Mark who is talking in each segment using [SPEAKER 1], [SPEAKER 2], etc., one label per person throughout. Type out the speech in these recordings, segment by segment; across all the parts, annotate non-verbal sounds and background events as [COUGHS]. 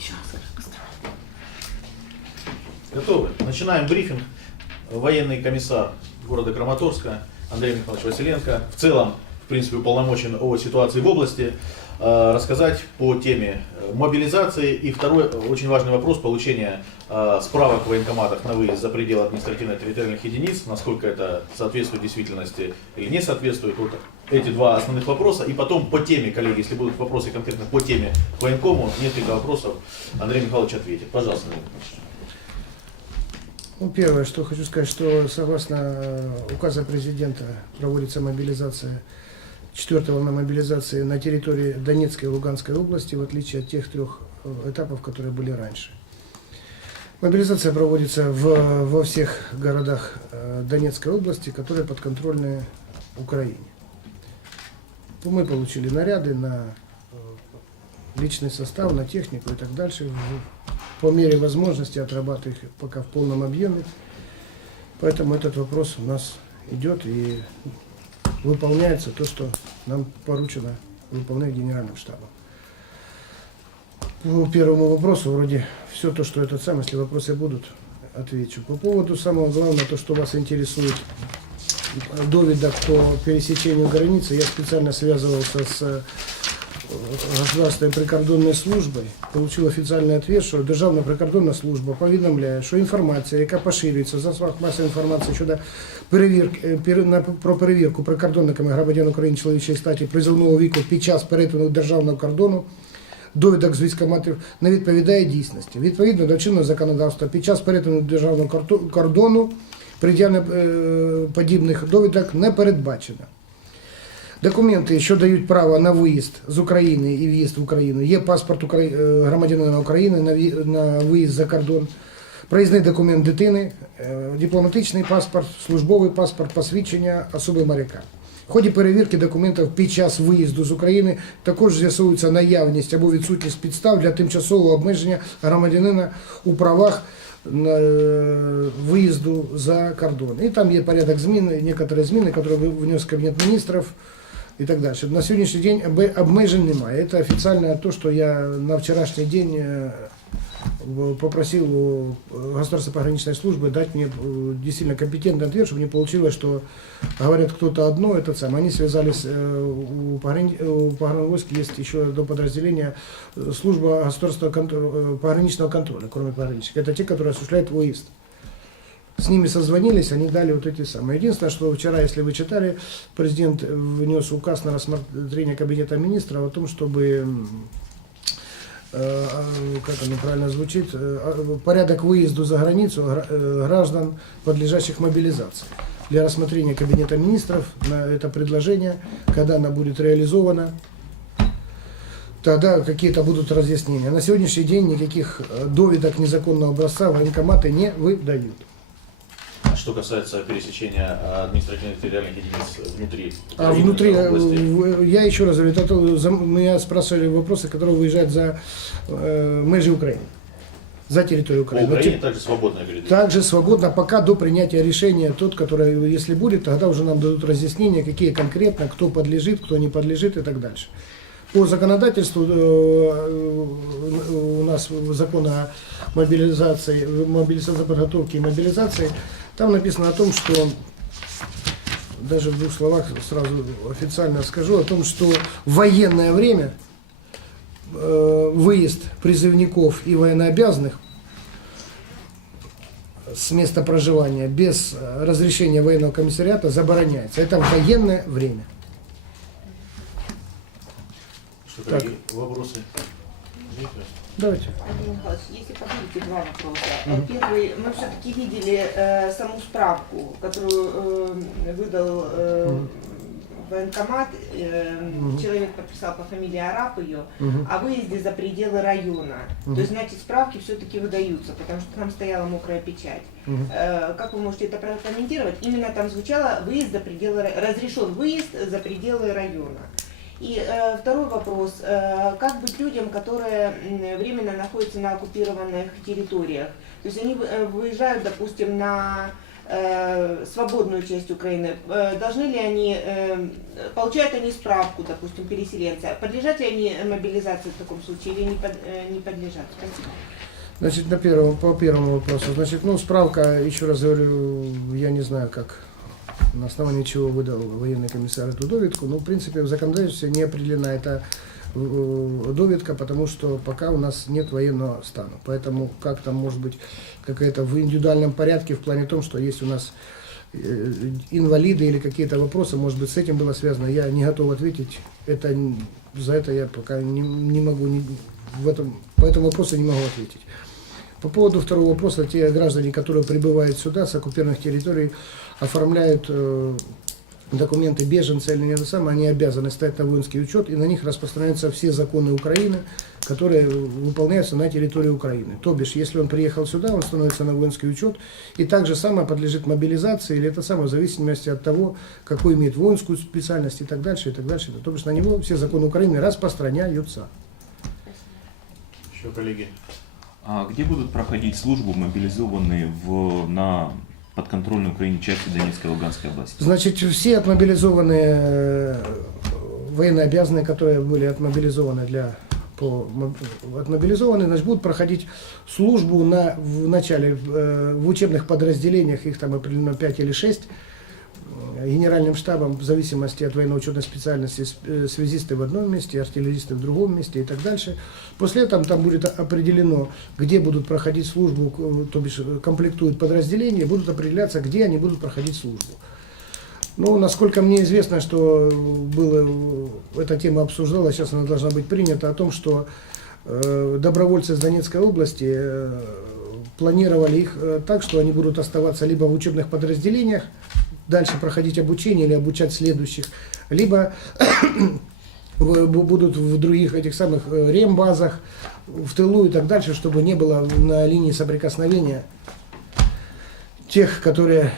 [SPEAKER 1] Еще раз скажи быстро.
[SPEAKER 2] Готовы? Начинаем брифинг. Военный комиссар города Краматорска Андрей Михайлович Василенко в целом, в принципе, уполномочен о ситуации в области, рассказать по теме э, мобилизации. И второй э, очень важный вопрос получения э, справок в военкоматах на выезд за пределы административно-территориальных единиц, насколько это соответствует действительности или не соответствует. Вот эти два основных вопроса. И потом по теме, коллеги, если будут вопросы конкретно по теме к военкому, несколько вопросов Андрей Михайлович ответит. Пожалуйста, Андрей Михайлович.
[SPEAKER 3] Ну, первое, что хочу сказать, что согласно э, указа президента проводится мобилизация, четвертая волна мобилизации на территории Донецкой и Луганской области, в отличие от тех трех э, этапов, которые были раньше. Мобилизация проводится в, во всех городах э, Донецкой области, которые подконтрольны Украине. Мы получили наряды на э, личный состав, на технику и так дальше. По мере возможности отрабатываем их пока в полном объеме. Поэтому этот вопрос у нас идет и выполняется то, что нам поручено выполнять генеральным штабом. По первому вопросу вроде все то, что этот сам, если вопросы будут, отвечу. По поводу самого главного, то, что вас интересует довідок по пересечению границы, я специально связывался с Государственной прикордонной службой, получил официальний ответ, що Державна прикордонна служба повідомляє, що інформація, яка поширюється за засобах масової інформації щодо перевірки е, про перевірку прикордонниками громадян України чоловічої статі призовного віку під час перетину державного кордону довідок з військоматів не відповідає дійсності. Відповідно до чинного законодавства, під час перетину державного кордону пред'явлення е, подібних довідок не передбачено. Документи, що дають право на виїзд з України і в'їзд в Україну, є паспорт Украї- е, громадянина України на виїзд за кордон, проїзний документ дитини, е, дипломатичний паспорт, службовий паспорт, посвідчення особи моряка. В ході перевірки документів під час виїзду з України також з'ясується наявність або відсутність підстав для тимчасового обмеження громадянина у правах на е, виїзду за кордон. І там є порядок змін, некоторі зміни, які внес Кабінет міністрів і так далі. На сьогоднішній день обе- обмежень немає. Це офіційно то, що я на вчорашній день е, в- попросил у э, Государственной пограничной службы дать мне э, действительно компетентный ответ, чтобы не получилось, что говорят кто-то одно, это самое. Они связались, э, у, пограни- у погранвойск есть еще одно подразделение, э, служба государственного контроля, э, пограничного контроля, кроме пограничных. Это те, которые осуществляют выезд. С ними созвонились, они дали вот эти самые. Единственное, что вчера, если вы читали, президент внес указ на рассмотрение Кабинета министров о том, чтобы м, э, как оно правильно звучит, э, порядок выезду за границу гра- э, граждан, подлежащих мобилизации. Для рассмотрения Кабинета министров на это предложение, когда оно будет реализовано, тогда какие-то будут разъяснения. На сегодняшний день никаких э, доведок незаконного образца военкоматы не выдают.
[SPEAKER 2] Что касается пересечения э, административно-территориальных единиц внутри
[SPEAKER 3] А внутри, э,
[SPEAKER 2] области,
[SPEAKER 3] я еще раз говорю, это за- меня спрашивали вопросы, которые выезжают за э, межи Украины, за территорию
[SPEAKER 2] по
[SPEAKER 3] Украины.
[SPEAKER 2] Украине также свободное передвижение.
[SPEAKER 3] Также свободно, пока до принятия решения, тот, который, если будет, тогда уже нам дадут разъяснения, какие конкретно, кто подлежит, кто не подлежит и так дальше. По законодательству э, у нас закон о мобилизации, мобилизации подготовки и мобилизации, там написано о том, что даже в двух словах сразу официально скажу о том, что в военное время э, выезд призывников и военнообязанных с места проживания без разрешения военного комиссариата забороняется. Это в военное время.
[SPEAKER 2] Что,
[SPEAKER 3] Так.
[SPEAKER 2] вопросы?
[SPEAKER 3] Давайте.
[SPEAKER 4] Андрей Михайлович, если позволите, два вопроса.
[SPEAKER 3] Мгм.
[SPEAKER 4] Первый, мы все-таки видели э, саму справку, которую э, выдал э,
[SPEAKER 3] Мгм.
[SPEAKER 4] военкомат. Э,
[SPEAKER 3] Мгм.
[SPEAKER 4] Человек подписал по фамилии Арап ее
[SPEAKER 3] Мгм.
[SPEAKER 4] о выезде за пределы района.
[SPEAKER 3] Мгм.
[SPEAKER 4] То есть, значит, справки все-таки выдаются, потому что там стояла мокрая печать.
[SPEAKER 3] Мгм.
[SPEAKER 4] Э, Как вы можете это прокомментировать? Именно там звучало выезд за пределы, ра- разрешен выезд за пределы района. И э, второй вопрос. Э, как быть людям, которые временно находятся на оккупированных территориях? То есть они э, выезжают, допустим, на э, свободную часть Украины, э, должны ли они, э, получают они справку, допустим, переселенца, подлежат ли они мобилизации в таком случае или не, под- э, не подлежат? Спасибо.
[SPEAKER 3] Значит, на первом, по первому вопросу. Значит, ну, справка, еще раз говорю, я не знаю, как, на основании чего выдал военный комиссар эту доведку. Но, в принципе, в законодательстве не определена эта э, доведка, потому что пока у нас нет военного стана. Поэтому как там может быть какая-то в индивидуальном порядке в плане том, что есть у нас э, инвалиды или какие-то вопросы, может быть, с этим было связано, я не готов ответить. Это, за это я пока не, не могу, не, в этом, по этому вопросу не могу ответить. По поводу второго вопроса, те граждане, которые прибывают сюда с оккупированных территорий, оформляют э, документы беженца или не то самое, они обязаны стать на воинский учет, и на них распространяются все законы Украины, которые выполняются на территории Украины. То бишь, если он приехал сюда, он становится на воинский учет, и так же самое подлежит мобилизации, или это самое в зависимости от того, какую имеет воинскую специальность и так дальше, и так дальше. То бишь, на него все законы Украины распространяются.
[SPEAKER 2] Еще коллеги.
[SPEAKER 1] А где будут проходить службу мобилизованные в, на подконтрольной Украине части Донецкой и Луганской области?
[SPEAKER 3] Значит, все отмобилизованные э, военнообязанные, которые были отмобилизованы для по, моб- отмобилизованы, значит, будут проходить службу на, в начале э, в учебных подразделениях, их там определено 5 или 6, генеральным штабом, в зависимости от военно-учетной специальности, э, связисты в одном месте, артиллеристы в другом месте и так дальше. После этого там будет определено, где будут проходить службу, к- то бишь э, комплектуют подразделения, будут определяться, где они будут проходить службу. Ну, насколько мне известно, что было, эта тема обсуждалась, сейчас она должна быть принята, о том, что э, добровольцы из Донецкой области э, планировали их э, так, что они будут оставаться либо в учебных подразделениях, дальше проходить обучение или обучать следующих, либо [COUGHS] будут в других этих самых э, рембазах, в тылу и так дальше, чтобы не было на линии соприкосновения тех, которые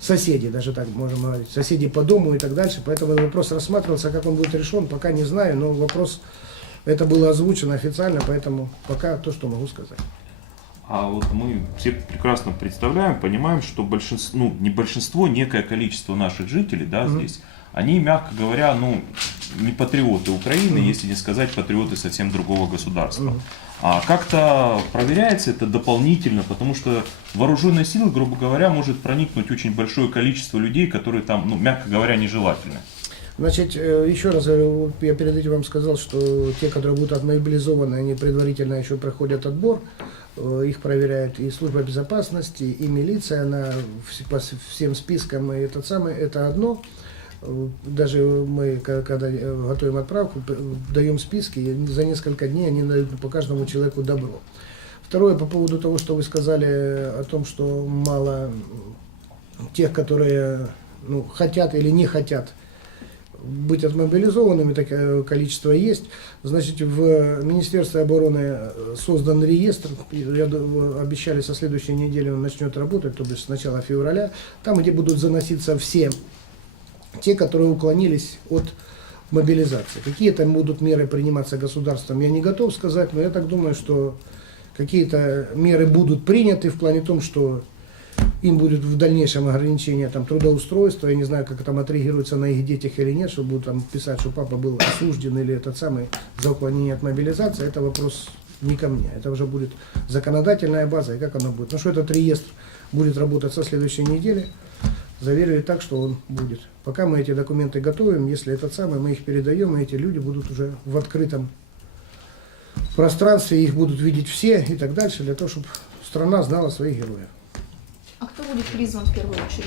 [SPEAKER 3] соседи, даже так можем говорить, соседи по дому и так дальше. Поэтому вопрос рассматривался, как он будет решен, пока не знаю, но вопрос, это было озвучено официально, поэтому пока то, что могу сказать.
[SPEAKER 1] А вот мы все прекрасно представляем, понимаем, что большинство, ну не большинство, некое количество наших жителей, да,
[SPEAKER 3] Мгм.
[SPEAKER 1] здесь, они, мягко говоря, ну не патриоты Украины,
[SPEAKER 3] Мгм.
[SPEAKER 1] если не сказать патриоты совсем другого государства.
[SPEAKER 3] Мгм.
[SPEAKER 1] А как-то проверяется это дополнительно, потому что вооруженные силы, грубо говоря, может проникнуть очень большое количество людей, которые там, ну, мягко говоря, нежелательны.
[SPEAKER 3] Значит, э, еще раз говорю, я перед этим вам сказал, что те, которые будут отмобилизованы, они предварительно еще проходят отбор, их проверяет и служба безопасности, и милиция, она по всем спискам, и этот самый, это одно. Э, Даже мы, когда э, готовим отправку, даем списки, и за несколько дней они дают по каждому человеку добро. Второе, по поводу того, что вы сказали о том, что мало тех, которые ну, хотят или не хотят быть отмобилизованными, такое количество есть. Значит, в Министерстве обороны э, создан реестр, я обещали со следующей недели он начнет работать, то есть с начала февраля, там, где будут заноситься все те, которые уклонились от мобилизации. Какие там будут меры приниматься государством, я не готов сказать, но я так думаю, что какие-то меры будут приняты в плане том, что им будет в дальнейшем ограничение там, трудоустройства, я не знаю, как там отреагируется на их детях или нет, что будут там писать, что папа был осужден или этот самый за уклонение от мобилизации, это вопрос не ко мне, это уже будет законодательная база, и как оно будет. Ну что этот реестр будет работать со следующей недели, заверили так, что он будет. Пока мы эти документы готовим, если этот самый, мы их передаем, и эти люди будут уже в открытом пространстве, их будут видеть все и так дальше, для того, чтобы страна знала своих героев.
[SPEAKER 5] А кто будет призван в первую очередь?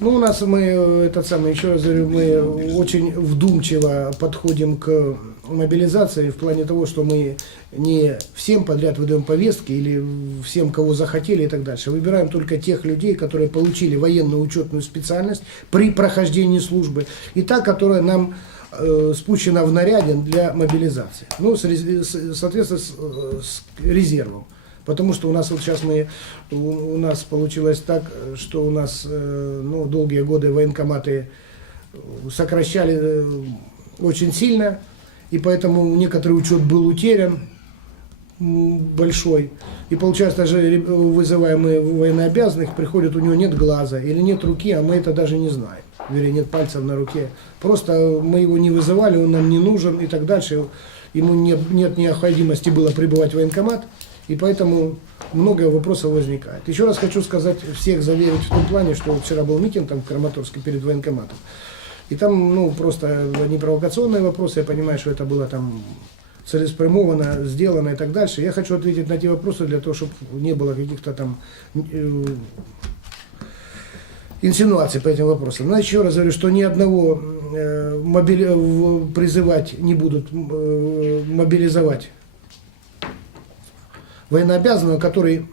[SPEAKER 3] Ну, у нас мы, э, этот самый, еще раз говорю, мы очень вдумчиво подходим к мобилизации в плане того, что мы не всем подряд выдаем повестки или всем, кого захотели и так дальше. Выбираем только тех людей, которые получили военную учетную специальность при прохождении службы, и та, которая нам э, спущена в наряде для мобилизации. Ну, с, соответственно, с, э, с резервом. Потому что у нас вот сейчас мы, у, у нас получилось так, что у нас э, ну, долгие годы военкоматы э, сокращали э, очень сильно, и поэтому некоторый учет был утерян. большой. И получается, даже вызываемые военнообязанных, приходят, у него нет глаза или нет руки, а мы это даже не знаем. Вернее, нет пальцев на руке. Просто мы его не вызывали, он нам не нужен и так дальше. Ему нет, нет необходимости было прибывать в военкомат, и поэтому много вопросов возникает. Еще раз хочу сказать, всех заверить в том плане, что вчера был митинг там в Краматорске перед военкоматом. И там, ну, просто одни провокационные вопросы, я понимаю, что это было там целеспрямовано, сделано и так дальше. Я хочу ответить на эти вопросы для того, чтобы не было каких-то там э, по этим вопросам. Но еще раз говорю, что ни одного э, мобили- призывать не будут, э, мобилизовать военнообязанного, который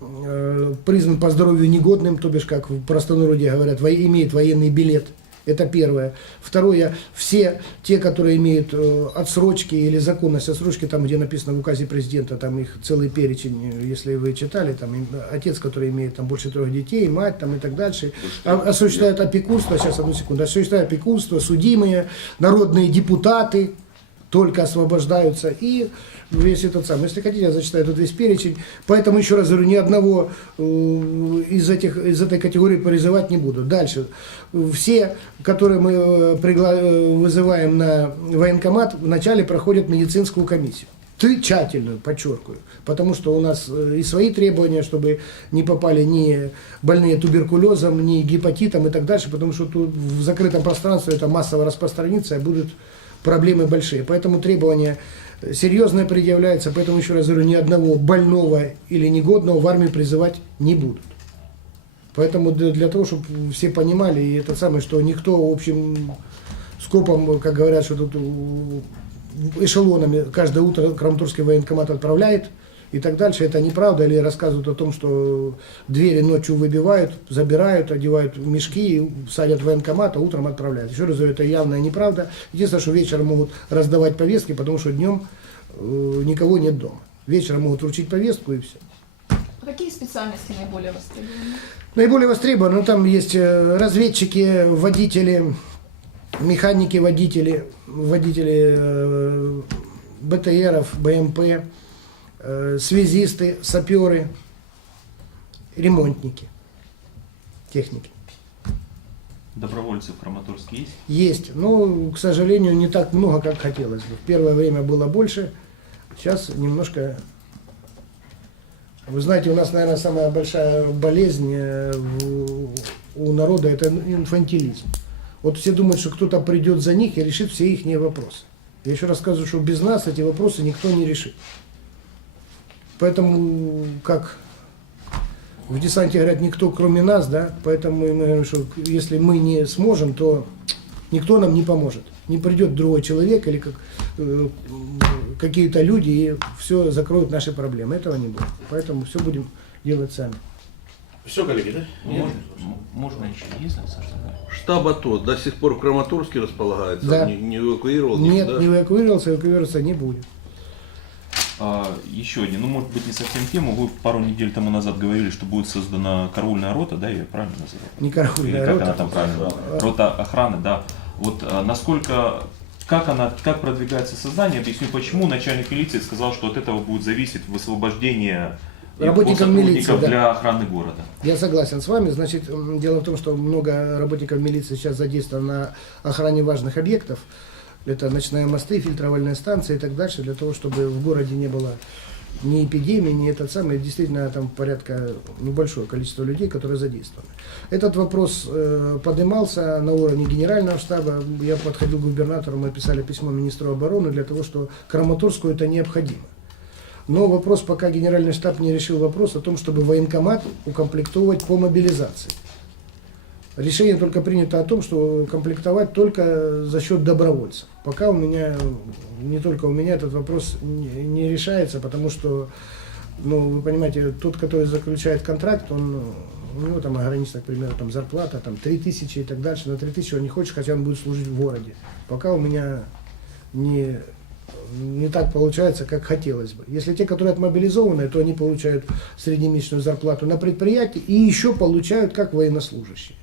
[SPEAKER 3] э, признан по здоровью негодным, то бишь, как в простонародье говорят, во- имеет военный билет. Это первое. Второе, все те, которые имеют э, отсрочки или законность отсрочки, там, где написано в указе президента, там их целый перечень, если вы читали, там отец, который имеет там больше трех детей, мать там и так дальше, А- осуществляет опекунство, сейчас одну секунду, осуществляет опекунство, судимые, народные депутаты, только освобождаются и весь этот сам. Если хотите, я зачитаю тут весь перечень. Поэтому еще раз говорю, ни одного э, из, этих, из этой категории призывать не буду. Дальше. Все, которые мы э, пригла- э, вызываем на военкомат, вначале проходят медицинскую комиссию. Ты тщательную, подчеркиваю. Потому что у нас и свои требования, чтобы не попали ни больные туберкулезом, ни гепатитом и так дальше, потому что тут в закрытом пространстве это массово распространится, и будут проблемы большие. Поэтому требования серьезные предъявляются, поэтому еще раз говорю, ни одного больного или негодного в армию призывать не будут. Поэтому для, для того, чтобы все понимали, и это самое, что никто общим скопом, как говорят, что тут эшелонами каждое утро Краматорский военкомат отправляет и так дальше, это неправда, или рассказывают о том, что двери ночью выбивают, забирают, одевают в мешки, садят в военкомат, а утром отправляют. Еще раз говорю, это явная неправда. Единственное, что вечером могут раздавать повестки, потому что днем э, никого нет дома. Вечером могут вручить повестку и все.
[SPEAKER 5] А какие специальности наиболее востребованы?
[SPEAKER 3] Наиболее востребованы, ну там есть э, разведчики, водители, механики, водители, водители э, БТРов, БМП, связисты, саперы, ремонтники, техники.
[SPEAKER 1] Добровольцы в Краматорске есть?
[SPEAKER 3] Есть, но, к сожалению, не так много, как хотелось бы. В первое время было больше, сейчас немножко... Вы знаете, у нас, наверное, самая большая болезнь э, у народа – это инфантилизм. Вот все думают, что кто-то придет за них и решит все их вопросы. Я еще рассказываю, что без нас эти вопросы никто не решит. Поэтому, как в десанте говорят, никто кроме нас, да, поэтому мы говорим, что если мы не сможем, то никто нам не поможет. Не придет другой человек или как, э, какие-то люди и все закроют наши проблемы. Этого не будет. Поэтому все будем делать сами.
[SPEAKER 2] Все, коллеги, да?
[SPEAKER 1] Можно, можно еще есть, Саша?
[SPEAKER 6] Штаб АТО до сих пор в Краматорске располагается,
[SPEAKER 3] Да.
[SPEAKER 6] не, не эвакуировал
[SPEAKER 3] Нет,
[SPEAKER 6] никуда?
[SPEAKER 3] не эвакуировался, эвакуироваться не будет.
[SPEAKER 1] А, еще один, ну может быть не совсем тему. Вы пару недель тому назад говорили, что будет создана караульная рота, да, я её правильно называю?
[SPEAKER 3] Не
[SPEAKER 1] Или
[SPEAKER 3] караульная
[SPEAKER 1] как
[SPEAKER 3] рота.
[SPEAKER 1] она там правильно? Рота охраны, да. Вот а, насколько, как она, как продвигается создание, объясню почему. Начальник милиции сказал, что от этого будет зависеть высвобождение
[SPEAKER 3] Работников
[SPEAKER 1] сотрудников
[SPEAKER 3] милиции, да.
[SPEAKER 1] для охраны города.
[SPEAKER 3] Я согласен с вами. Значит, дело в том, что много работников милиции сейчас задействовано на охране важных объектов. Это ночные мосты, фильтровальные станции и так дальше, для того, чтобы в городе не было ни эпидемии, ни этот самый, действительно там порядка, ну, большое количество людей, которые задействованы. Этот вопрос э, поднимался на уровне генерального штаба. Я подходил к губернатору, мы писали письмо министру обороны для того, что Краматорску это необходимо. Но вопрос, пока генеральный штаб не решил вопрос о том, чтобы военкомат укомплектовывать по мобилизации. Решение только принято о том, что комплектовать только за счет добровольцев. Пока у меня, не только у меня этот вопрос не, решается, потому что, ну, вы понимаете, тот, который заключает контракт, он, у него там ограничена, к примеру, там зарплата, там 3 тысячи и так дальше. На 3 тысячи он не хочет, хотя он будет служить в городе. Пока у меня не, не так получается, как хотелось бы. Если те, которые отмобилизованы, то они получают среднемесячную зарплату на предприятии и еще получают как военнослужащие.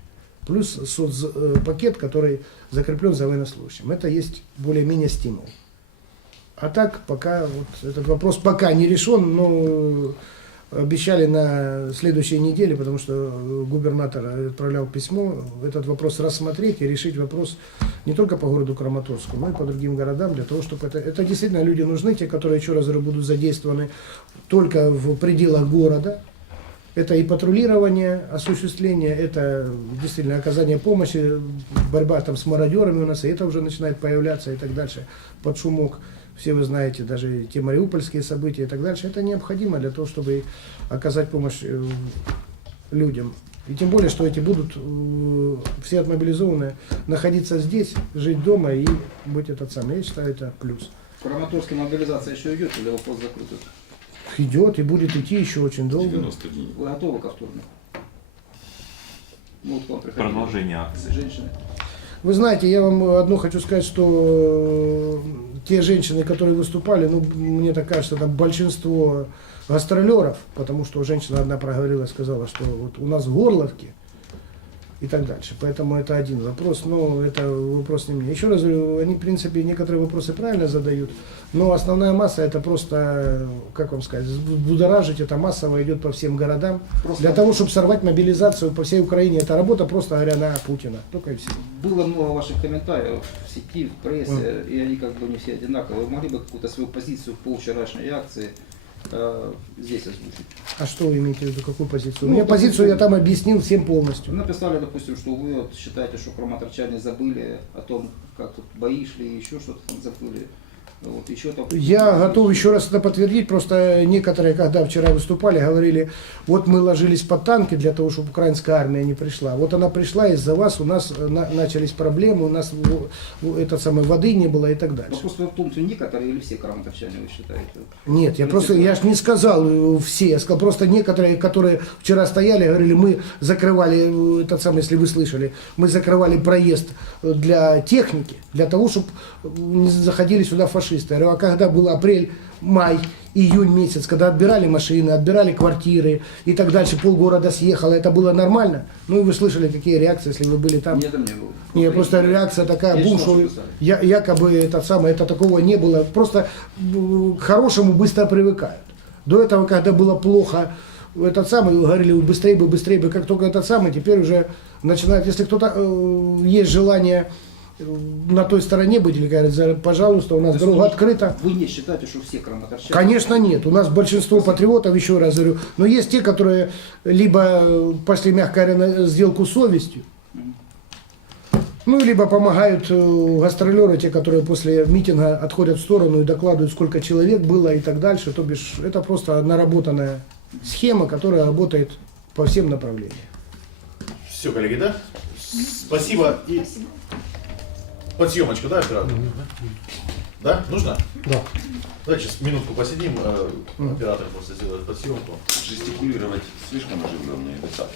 [SPEAKER 3] Плюс соцпакет, который закреплен за военнослужащим. Это есть более-менее стимул. А так пока вот этот вопрос пока не решен, но э, обещали на следующей неделе, потому что э, губернатор отправлял письмо, этот вопрос рассмотреть и решить вопрос не только по городу Краматорску, но и по другим городам, для того, чтобы это... Это действительно люди нужны, те, которые, еще раз будут задействованы только в пределах города, это и патрулирование, осуществление, это действительно оказание помощи, борьба там с мародерами у нас, и это уже начинает появляться и так дальше, под шумок. Все вы знаете, даже те мариупольские события и так дальше. Это необходимо для того, чтобы оказать помощь э, людям. И тем более, что эти будут э, все отмобилизованные находиться здесь, жить дома и быть этот самый. Я считаю, это плюс.
[SPEAKER 7] В Краматорске мобилизация еще идет или вопрос закрыт?
[SPEAKER 3] Идет и будет идти еще очень долго.
[SPEAKER 7] Вы готовы ко вторнику? Ну, вот
[SPEAKER 1] Продолжение акции.
[SPEAKER 7] Женщины.
[SPEAKER 3] Вы знаете, я вам одно хочу сказать, что э, те женщины, которые выступали, ну, мне так кажется, там большинство гастролеров, потому что женщина одна проговорила, сказала, что вот у нас в Горловке и так дальше. Поэтому это один вопрос, но это вопрос не мне. Еще раз говорю, они, в принципе, некоторые вопросы правильно задают, но основная масса это просто, как вам сказать, будоражить, это массово идет по всем городам.
[SPEAKER 7] Просто
[SPEAKER 3] Для того, чтобы сорвать мобилизацию по всей Украине, это работа просто говоря на Путина. Только и все.
[SPEAKER 7] Было много ваших комментариев в сети, в прессе, и они как бы не все одинаковые. Вы могли бы какую-то свою позицию по вчерашней акции э, здесь озвучить?
[SPEAKER 3] А что вы имеете в виду, какую позицию?
[SPEAKER 7] Ну,
[SPEAKER 3] У меня
[SPEAKER 7] допустим,
[SPEAKER 3] позицию я там объяснил всем полностью.
[SPEAKER 7] Написали, допустим, что вы вот считаете, что краматорчане забыли о том, как тут бои шли, еще что-то там забыли. Вот, еще там...
[SPEAKER 3] Я готов еще раз это подтвердить, просто некоторые, когда вчера выступали, говорили, вот мы ложились под танки для того, чтобы украинская армия не пришла. Вот она пришла, из-за вас у нас э, на- начались проблемы, у нас этот самый воды не было и так дальше.
[SPEAKER 7] Вопрос в том, что некоторые или все краматорчане вы считаете?
[SPEAKER 3] Нет, я просто, я же не сказал э, все, я сказал просто некоторые, которые вчера стояли, говорили, мы закрывали, э, этот самый, если вы слышали, мы закрывали проезд для техники, для того, чтобы не заходили сюда фашисты. Я говорю, а когда был апрель, май, июнь месяц, когда отбирали машины, отбирали квартиры и так дальше, полгорода съехало, это было нормально? Ну и вы слышали, какие реакции, если вы были там.
[SPEAKER 7] Нет, там не было.
[SPEAKER 3] Не, просто реакция такая,
[SPEAKER 7] Я
[SPEAKER 3] бум, что я, якобы это самое, это такого не было. Просто м, к хорошему быстро привыкают. До этого, когда было плохо, этот самый, говорили, быстрее бы, быстрее бы, как только этот самый, теперь уже начинает, если кто-то э, есть желание э, на той стороне быть, или говорят, пожалуйста, у нас дорога
[SPEAKER 7] вы-
[SPEAKER 3] открыта.
[SPEAKER 7] Вы не считаете, что все краматорчане?
[SPEAKER 3] Конечно нет. У нас большинство патриотов, еще раз говорю, но есть те, которые либо пошли, мягко говоря, на сделку с совестью, ну, либо помогают э, гастролеры, те, которые после митинга отходят в сторону и докладывают, сколько человек было и так дальше. То бишь, это просто наработанная схема, которая работает по всем направлениям.
[SPEAKER 2] Все, коллеги, да? Спасибо.
[SPEAKER 5] Спасибо.
[SPEAKER 2] Под съемочку, да, оператор? Да? Нужно?
[SPEAKER 3] Да.
[SPEAKER 2] Давайте сейчас минутку посидим, э, оператор просто сделает подсъемку.
[SPEAKER 8] жестикулировать слишком оживленно [LAUGHS] так?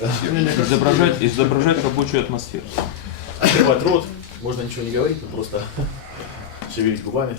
[SPEAKER 1] Изображать, изображать рабочую атмосферу.
[SPEAKER 2] Открывать рот, можно ничего не говорить, но просто [LAUGHS] шевелить губами.